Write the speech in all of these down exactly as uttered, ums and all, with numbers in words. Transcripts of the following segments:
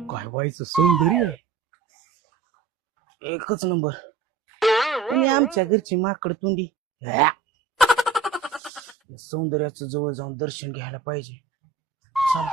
काय व्हायचं सौंदर्य एकच नंबर. आणि आमच्या घरची माकड तुंडी सौंदर्याचं जवळ जाऊन दर्शन घ्यायला पाहिजे. चला.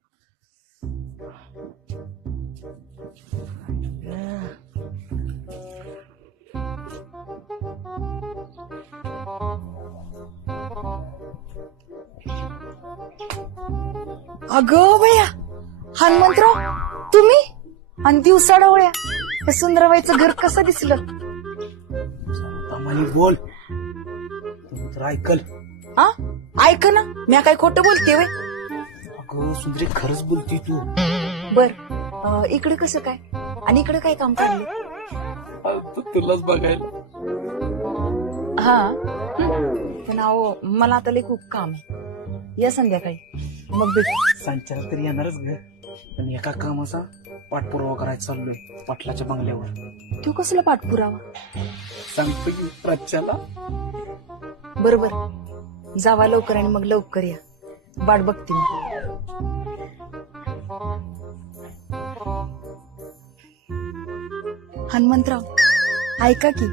अगं भैया, हनुमंतराव तुम्ही आणि दिवसा डोळ्या हे सुंदरबाईचं घर कसं दिसलं? तमानी बोल, तुम्ही तर ऐकल. आ ऐक ना, मी काय खोटं बोलते वे? अगं सुंदरी, खरंच बोलती तू. बर, अं, इकडे कसं काय आणि इकडे काय काम काढलं? तुलाच बघायला. हा हं. पण अहो, मला आता लई खूप काम आहे. या संध्याकाळी मग भेट. संचार तर येणारच ग, पण एका कामाचा पाठपुरावा करायचा चाललोय पाटलाच्या बंगल्यावर. तू कसला पाठपुरावा? सांगतो की प्राच्याला. बरोबर, जावा लवकर आणि मग लवकर या. वाट बघते मी. हनुमंतराव ऐका की,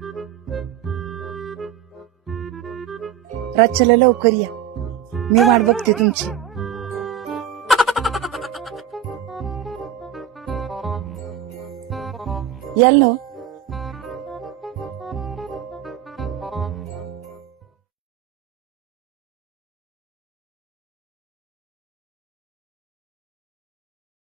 रातच्याला लवकर या, मी वाट बघते तुमची. याल ना.